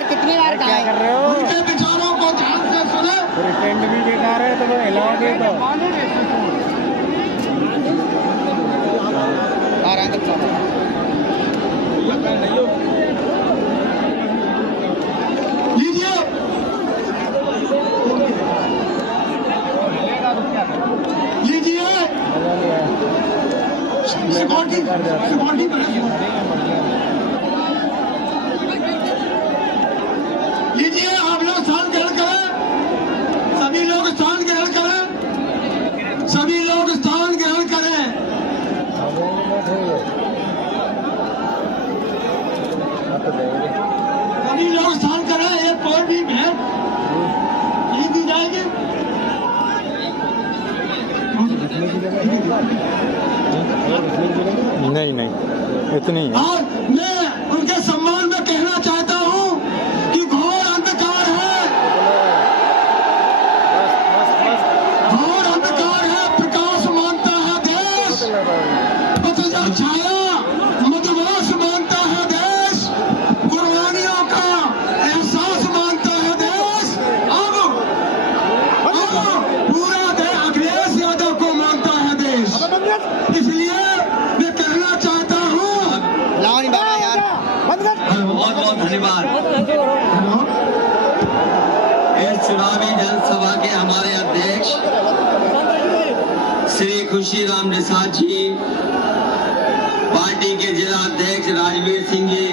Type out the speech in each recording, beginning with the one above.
यार कितनी बार कहा क्या कर रहे हो? उनके विचारों को ध्यान से सुने। टेंट भी दिखा रहे हो तो हिलाओगे तो लीजिए लीजिए सिक्योरिटी लीजिए आप लोग स्थान ग्रहण करें। सभी लोग स्थान ग्रहण करें। सभी लोग स्थान ग्रहण करें। सभी लोग स्थान करें। एक कोई भी भेंट नहीं दी जाएगी। नहीं नहीं इतनी है। और मैं उनके सम्मान में कहना चाहता हूं कि घोर अंधकार है। घोर अंधकार है। प्रकाश मानता है देश। पतझड़ छाया मधुमास मानता है देश। कुर्बानियों का एहसास मानता है देश। अब पूरा देश अखिलेश यादव को मानता है देश। इसलिए मैं कहना चाहता हूं। लाओ नहीं बाबा यार बहुत बहुत धन्यवाद। इस चुनावी जनसभा के हमारे अध्यक्ष श्री खुशीराम निषाद जी, पार्टी के जिला अध्यक्ष राजवीर सिंह जी,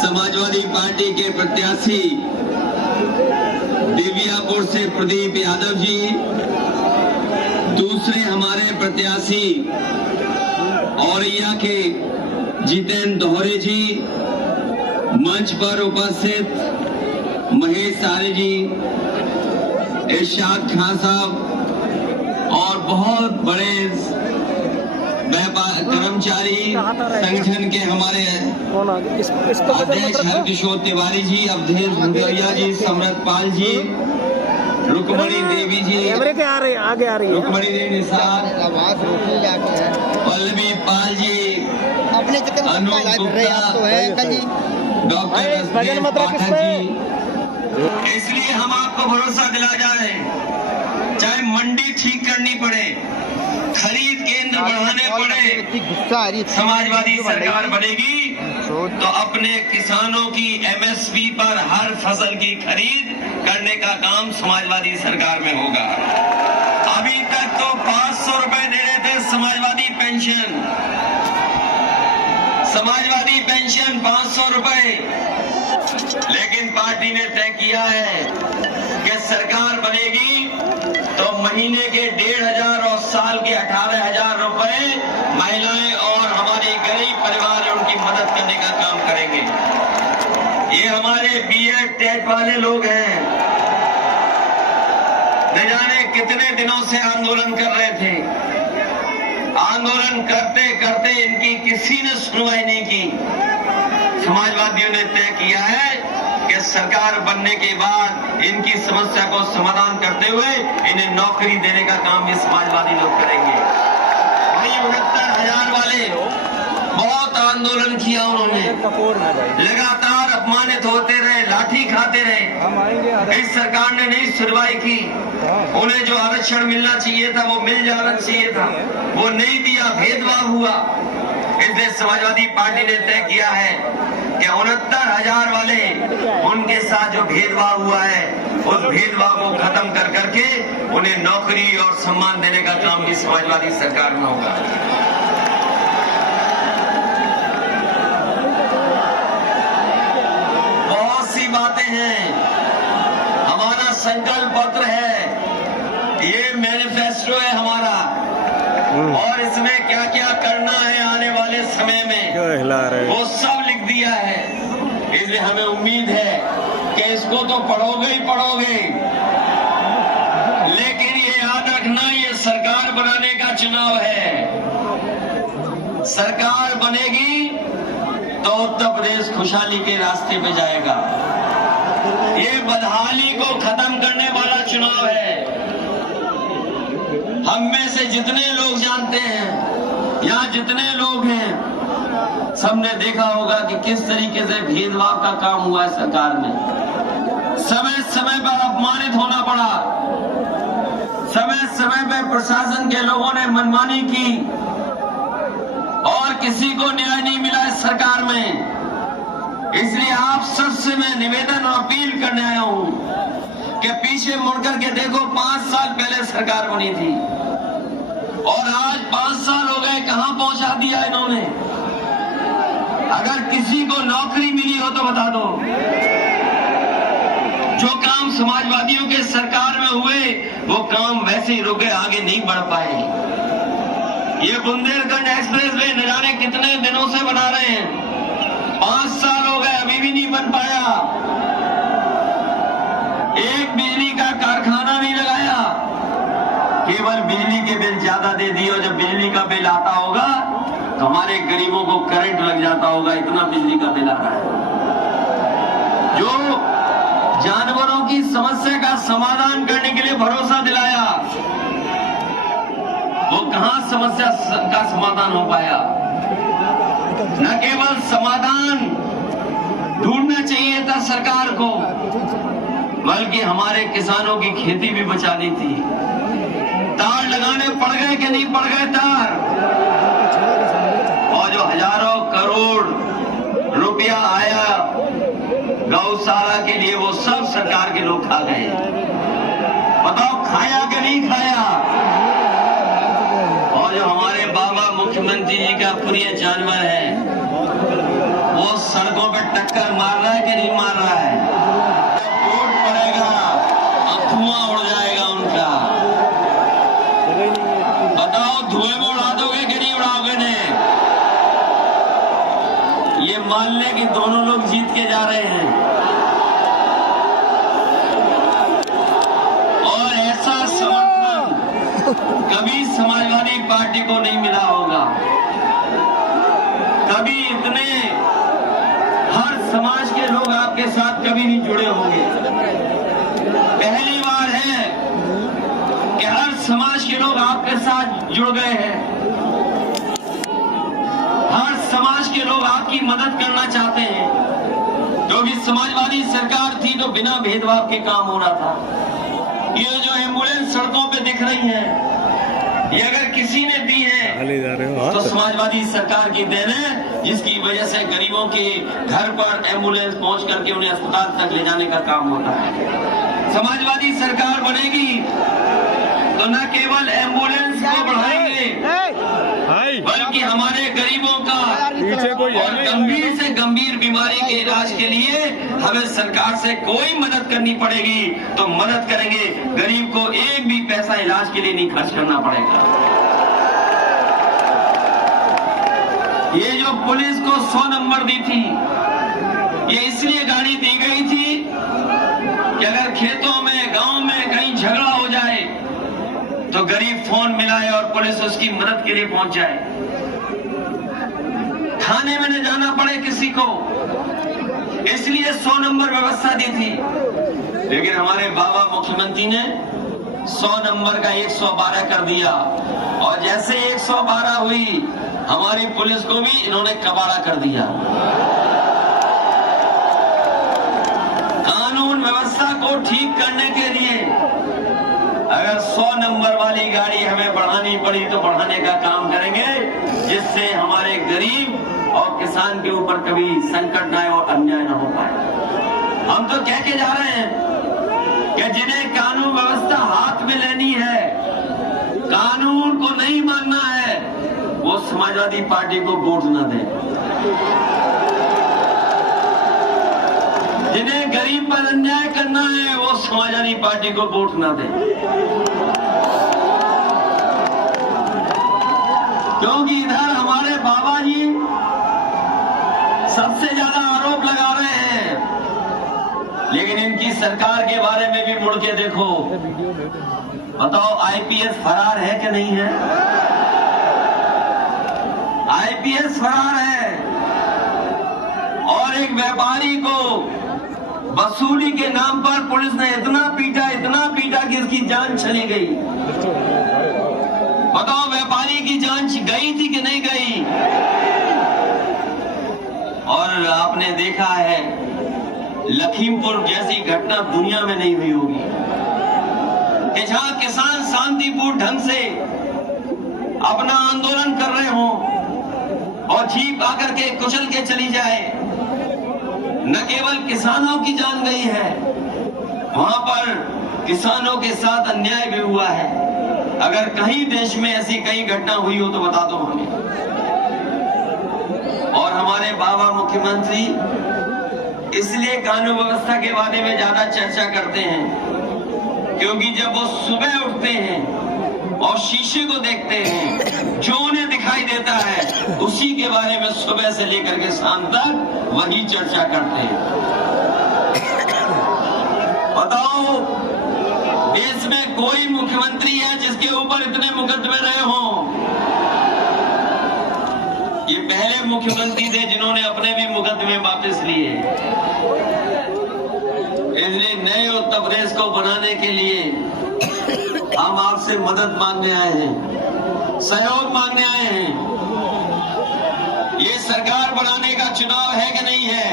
समाजवादी पार्टी के प्रत्याशी दिव्यापुर से प्रदीप यादव जी, दूसरे हमारे प्रत्याशी औरैया के जितेंद्र दोहरे जी, मंच पर उपस्थित महेश सारे जी, इरशाद खान साहब और बहुत बड़े व्यापार कर्मचारी संगठन के हमारे अध्यक्ष हरकिशोर तिवारी जी, अवधेश भूरिया जी, समरत पाल जी, रुक्मणी देवी जी, कैमरे के आगे आ रही है। रुक्मणी देवी निषाद, आवाज रोकनी जाके है पल्लवी पाल जी, अपने चित्र अनूप कर रहे हैं आप तो है अंकल जी। डॉक्टर भजन मत रख पाठक जी। इसलिए हम आपको भरोसा दिला जा रहे हैं, चाहे मंडी ठीक करनी पड़े, खरीद केंद्र बढ़ाने पड़े, गुस्सा आ रही है। समाजवादी सरकार बनेगी तो अपने किसानों की एमएसपी पर हर फसल की खरीद करने का काम समाजवादी सरकार में होगा। अभी तक तो 500 रुपए दे रहे थे समाजवादी पेंशन, 500 रुपए, लेकिन पार्टी ने तय किया है कि सरकार बनेगी तो महीने के 1,500 और साल के 18,000 रुपए महिलाएं और हमारे गरीब परिवार है उनकी मदद करने का काम करेंगे। ये हमारे बीएड टेट वाले लोग हैं, न जाने कितने दिनों से आंदोलन कर रहे थे। आंदोलन करते करते इनकी किसी ने सुनवाई नहीं की। समाजवादियों ने तय किया है कि सरकार बनने के बाद इनकी समस्या को समाधान करते हुए इन्हें नौकरी देने का काम भी समाजवादी लोग करेंगे। भाई 69,000 वाले बहुत आंदोलन किया उन्होंने, लगातार अपमानित होते रहे, लाठी खाते रहे। इस सरकार ने नहीं सुनवाई की। उन्हें जो आरक्षण मिलना चाहिए था वो मिल जाना चाहिए था, वो नहीं दिया, भेदभाव हुआ। इसलिए समाजवादी पार्टी ने तय किया है कि 69,000 वाले उनके साथ जो भेदभाव हुआ है उस भेदभाव को खत्म कर करके उन्हें नौकरी और सम्मान देने का काम भी समाजवादी सरकार में होगा। बहुत सी बातें हैं, हमारा संकल्प पत्र है, ये मैनिफेस्टो है हमारा, और इसमें क्या क्या करना है आने वाले समय में वो सब लिख दिया है। इसलिए हमें उम्मीद है कि इसको तो पढ़ोगे ही पढ़ोगे, लेकिन ये याद रखना ये सरकार बनाने का चुनाव है। सरकार बनेगी तो उत्तर प्रदेश खुशहाली के रास्ते पे जाएगा। ये बदहाली को खत्म करने वाला चुनाव है। हम में से जितने लोग जानते हैं, यहाँ जितने लोग हैं, सबने देखा होगा कि किस तरीके से भेदभाव का काम हुआ है सरकार में। समय समय पर अपमानित होना पड़ा, समय समय पर प्रशासन के लोगों ने मनमानी की और किसी को न्याय नहीं मिला इस सरकार में। इसलिए आप सबसे मैं निवेदन और अपील करने आया हूं कि पीछे मुड़कर के देखो, 5 साल पहले सरकार बनी थी और आज 5 साल हो गए, कहां पहुंचा दिया इन्होंने। अगर किसी को नौकरी मिली हो तो बता दो। जो काम समाजवादियों के सरकार में हुए वो काम वैसे ही रुके, आगे नहीं बढ़ पाए। ये बुंदेलखंड एक्सप्रेस वे न जाने कितने दिनों से बना रहे हैं, 5 साल हो गए, अभी भी नहीं बन पाया। एक बिजली का कारखाना नहीं लगाया, केवल बिजली के बिल ज्यादा दे दिए और जब बिजली का बिल आता होगा तो हमारे गरीबों को करंट लग जाता होगा, इतना बिजली का बिल आ रहा है। जो जानवरों की समस्या का समाधान करने के लिए भरोसा दिलाया, वो कहां समस्या का समाधान हो पाया। न केवल समाधान ढूंढना चाहिए था सरकार को, बल्कि हमारे किसानों की खेती भी बचानी थी। तार लगाने पड़ गए कि नहीं पड़ गए तार, और जो हजारों करोड़ रुपया आया गौशाला के लिए वो सब सरकार के लोग खा गए। बताओ खाया कि नहीं खाया। और जो हमारे बाबा मुख्यमंत्री जी का प्रिय जानवर है वो सड़कों पे टक्कर मार रहा है कि नहीं मार रहा है। वोट पड़ेगा अब धुआं उड़ जाएगा उनका। बताओ धुएं में उड़ा दोगे कि नहीं उड़ाओगे ने। ये मान ले कि दोनों लोग जीत के जा रहे हैं और ऐसा समर्थन कभी समाजवादी पार्टी को नहीं मिला होगा। कभी इतने हर समाज के लोग आपके साथ कभी नहीं जुड़े होंगे। पहली बार है कि हर समाज के लोग आपके साथ जुड़ गए हैं। हर समाज के लोग आपकी मदद करना चाहते हैं, क्योंकि समाजवादी सरकार थी तो बिना भेदभाव के काम हो रहा था। ये जो एम्बुलेंस सड़कों पे दिख रही है, ये अगर किसी ने दी है तो समाजवादी सरकार की देन है, जिसकी वजह से गरीबों के घर पर एम्बुलेंस पहुंच करके उन्हें अस्पताल तक ले जाने का काम होता है। समाजवादी सरकार बनेगी तो न केवल एम्बुलेंस को बढ़ाएंगे, बल्कि हमारे गरीबों का और गंभीर से गंभीर बीमारी के इलाज के लिए हमें सरकार से कोई मदद करनी पड़ेगी तो मदद करेंगे। गरीब को एक भी पैसा इलाज के लिए नहीं खर्च करना पड़ेगा। ये जो पुलिस को 100 नंबर दी थी, ये इसलिए गाड़ी दी गई थी कि अगर खेतों में गांव में कहीं झगड़ा हो जाए तो गरीब फोन मिलाए और पुलिस उसकी मदद के लिए पहुंच जाए। थाने में न जाना पड़े किसी को, इसलिए 100 नंबर व्यवस्था दी थी। लेकिन हमारे बाबा मुख्यमंत्री ने 100 नंबर का 112 कर दिया और जैसे 112 हुई हमारी पुलिस को भी इन्होंने कबाड़ा कर दिया। कानून व्यवस्था को ठीक करने के लिए अगर 100 नंबर वाली गाड़ी हमें बढ़ानी पड़ी तो बढ़ाने का काम करेंगे, जिससे हमारे गरीब और किसान के ऊपर कभी संकट न आए और अन्याय न हो पाए। हम तो कह के जा रहे हैं कि जिन्हें कानून व्यवस्था हाथ में लेनी है, कानून को नहीं मानना है, वो समाजवादी पार्टी को वोट न दे। जिन्हें गरीब पर अन्याय करना है वो समाजवादी पार्टी को वोट न दे, क्योंकि इधर हमारे बाबा जी सबसे ज्यादा आरोप लगा रहे हैं, लेकिन इनकी सरकार के बारे में भी मुड़ के देखो। बताओ आईपीएस फरार है कि नहीं है। आईपीएस फरार है और एक व्यापारी को वसूली के नाम पर पुलिस ने इतना पीटा कि इसकी जान चली गई। बताओ व्यापारी की जान गई थी कि नहीं गई। आपने देखा है लखीमपुर जैसी घटना दुनिया में नहीं हुई होगी कि जहां किसान शांतिपूर्ण ढंग से अपना आंदोलन कर रहे हों और जीप आकर के कुचल के चली जाए। न केवल किसानों की जान गई है, वहां पर किसानों के साथ अन्याय भी हुआ है। अगर कहीं देश में ऐसी कहीं घटना हुई हो तो बता दो हमें। और हमारे बाबा मुख्यमंत्री इसलिए कानून व्यवस्था के बारे में ज्यादा चर्चा करते हैं क्योंकि जब वो सुबह उठते हैं और शीशे को देखते हैं, जो उन्हें दिखाई देता है उसी के बारे में सुबह से लेकर के शाम तक वही चर्चा करते हैं। बताओ, देश में कोई मुख्यमंत्री है जिसके ऊपर इतने मुकदमे रहे हों? ये पहले मुख्यमंत्री थे जिन्होंने अपने भी मुकदमे वापस लिए। इसलिए नए उत्तर प्रदेश को बनाने के लिए हम आपसे मदद मांगने आए हैं, सहयोग मांगने आए हैं। ये सरकार बनाने का चुनाव है कि नहीं है?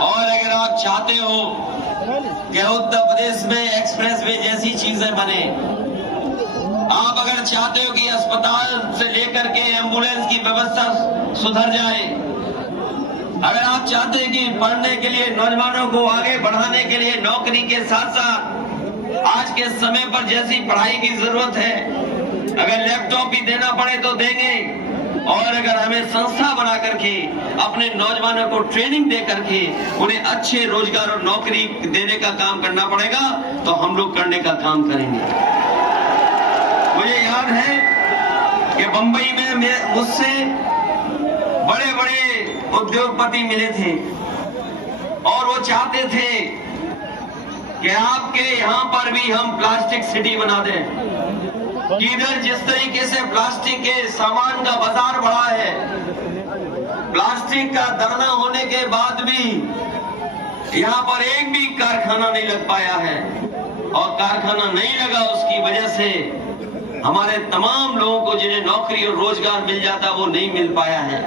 और अगर आप चाहते हो कि उत्तर प्रदेश में एक्सप्रेस वे जैसी चीजें बने, आप अगर चाहते हो कि अस्पताल से लेकर के एम्बुलेंस की व्यवस्था सुधर जाए, अगर आप चाहते हैं कि पढ़ने के लिए नौजवानों को आगे बढ़ाने के लिए नौकरी के साथ साथ आज के समय पर जैसी पढ़ाई की जरूरत है, अगर लैपटॉप भी देना पड़े तो देंगे, और अगर हमें संस्था बना करके अपने नौजवानों को ट्रेनिंग दे करके उन्हें अच्छे रोजगार और नौकरी देने का काम करना पड़ेगा तो हम लोग करने का काम करेंगे। मुझे याद है कि बंबई में मुझसे बड़े बड़े उद्योगपति मिले थे और वो चाहते थे कि आपके यहाँ पर भी हम प्लास्टिक सिटी बना दें। इधर जिस तरीके से प्लास्टिक के सामान का बाजार बढ़ा है, प्लास्टिक का दाना होने के बाद भी यहाँ पर एक भी कारखाना नहीं लग पाया है, और कारखाना नहीं लगा उसकी वजह से हमारे तमाम लोगों को जिन्हें नौकरी और रोजगार मिल जाता वो नहीं मिल पाया है।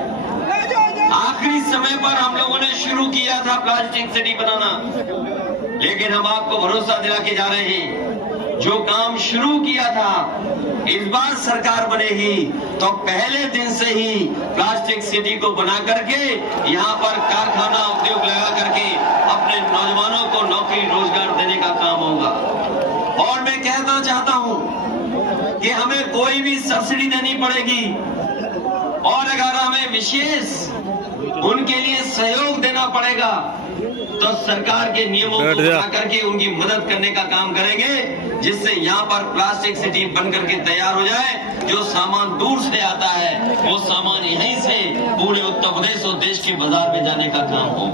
आखिरी समय पर हम लोगों ने शुरू किया था प्लास्टिक सिटी बनाना, लेकिन हम आपको भरोसा दिला के जा रहे हैं, जो काम शुरू किया था इस बार सरकार बनेगी तो पहले दिन से ही प्लास्टिक सिटी को बना करके यहाँ पर कारखाना उद्योग लगा करके अपने नौजवानों को नौकरी रोजगार देने का काम होगा। और मैं कहना चाहता हूँ कि हमें कोई भी सब्सिडी देनी पड़ेगी, और अगर हमें विशेष उनके लिए सहयोग देना पड़ेगा तो सरकार के नियमों को बना करके उनकी मदद करने का काम करेंगे, जिससे यहाँ पर प्लास्टिक सिटी बन करके तैयार हो जाए। जो सामान दूर से आता है वो सामान यहीं से पूरे उत्तर प्रदेश और देश के बाजार में जाने का काम हो।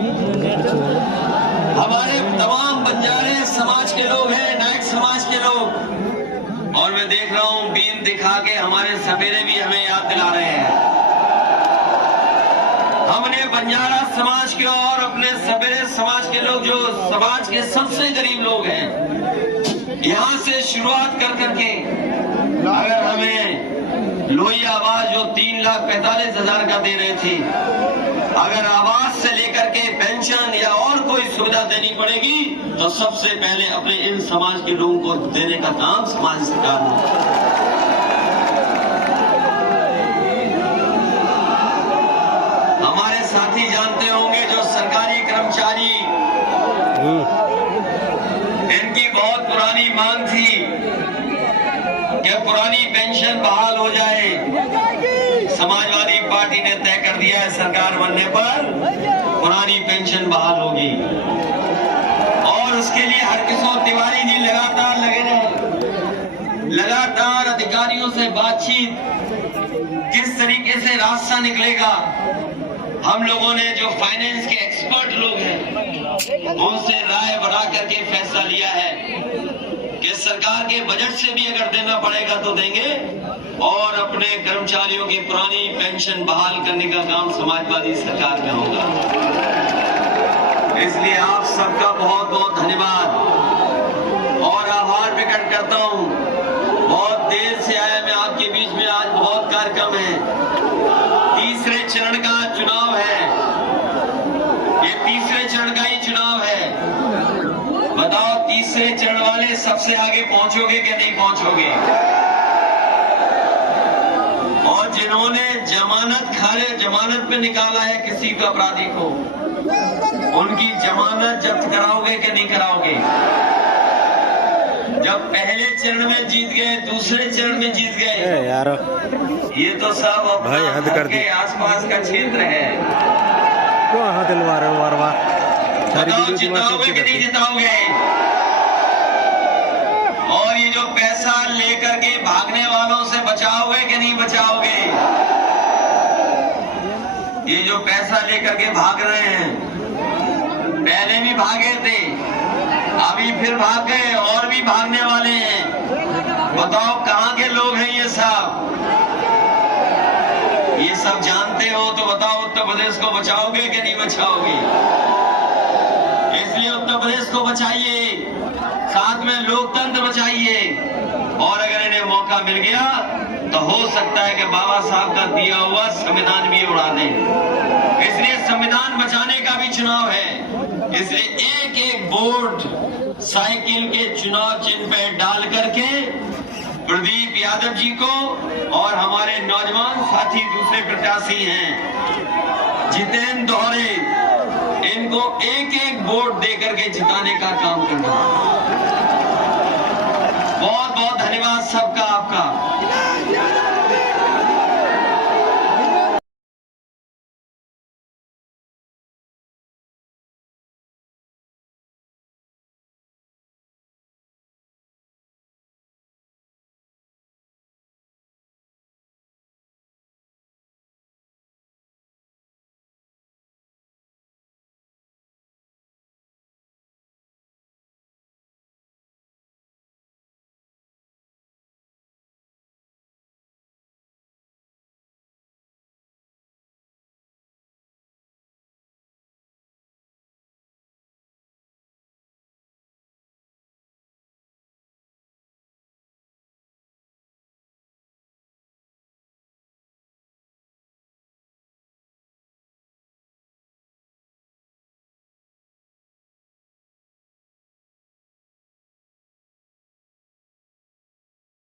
हमारे तमाम बंजारे समाज के लोग हैं, नायक समाज के लोग, और मैं देख रहा हूँ बीन दिखा के हमारे सपेरे भी हमें याद दिला रहे हैं। हमने बंजारा समाज के और अपने सवेरे समाज के लोग, जो समाज के सबसे गरीब लोग हैं, यहाँ से शुरुआत कर करके अगर हमें लोही आवास जो 3,45,000 का दे रहे थे, अगर आवास से लेकर के पेंशन या और कोई सुविधा देनी पड़ेगी तो सबसे पहले अपने इन समाज के लोगों को देने का काम समाज सरकार ने। हमारे साथी जानते होंगे जो सरकारी कर्मचारी, इनकी बहुत पुरानी मांग थी कि पुरानी पेंशन बहाल हो जाए। समाजवादी पार्टी ने तय कर दिया है सरकार बनने पर पुरानी पेंशन बहाल होगी, और उसके लिए हरकिशोर तिवारी जी लगातार लगे रहे, लगातार अधिकारियों से बातचीत, किस तरीके से रास्ता निकलेगा। हम लोगों ने जो फाइनेंस के एक्सपर्ट लोग हैं उनसे राय बढ़ा करके फैसला लिया है कि सरकार के बजट से भी अगर देना पड़ेगा तो देंगे, और अपने कर्मचारियों की पुरानी पेंशन बहाल करने का काम समाजवादी सरकार में होगा। इसलिए आप सबका बहुत बहुत धन्यवाद और आभार प्रकट करता हूं। बहुत देर से आया मैं आपके बीच में, आज बहुत कार्यक्रम है। तीसरे चरण का चुनाव है सबसे आगे पहुंचोगे कि नहीं पहुंचोगे? और जिन्होंने जमानत पे निकाला है किसी को, अपराधी को, उनकी जमानत जब्त कराओगे कि नहीं कराओगे? जब पहले चरण में जीत गए, दूसरे चरण में जीत गए, यार ये तो सब भाई हद कर दी। के आसपास का क्षेत्र है। क्यों हाथ दिलवा रहे हो बार बार? सारी बताओ वीडियो जिताओगे कि नहीं जिताओगे? और ये जो पैसा लेकर के भागने वालों से बचाओगे कि नहीं बचाओगे? ये जो पैसा लेकर के भाग रहे हैं, पहले भी भागे थे, अभी फिर भाग गए और भी भागने वाले हैं। बताओ कहां के लोग हैं ये सब? ये सब जानते हो तो बताओ उत्तर प्रदेश को बचाओगे कि नहीं बचाओगे? इसलिए उत्तर प्रदेश को बचाइए, साथ में लोकतंत्र बचाइए। और अगर इन्हें मौका मिल गया तो हो सकता है कि बाबा साहब का दिया हुआ संविधान भी उड़ा दें। इसलिए संविधान बचाने का भी चुनाव है। इसलिए एक एक वोट साइकिल के चुनाव चिन्ह पर डाल करके प्रदीप यादव जी को और हमारे नौजवान साथी दूसरे प्रत्याशी हैं जितेंद्र दोहरे, इनको एक एक वोट देकर के जिताने का काम करना। बहुत बहुत धन्यवाद सबका आपका।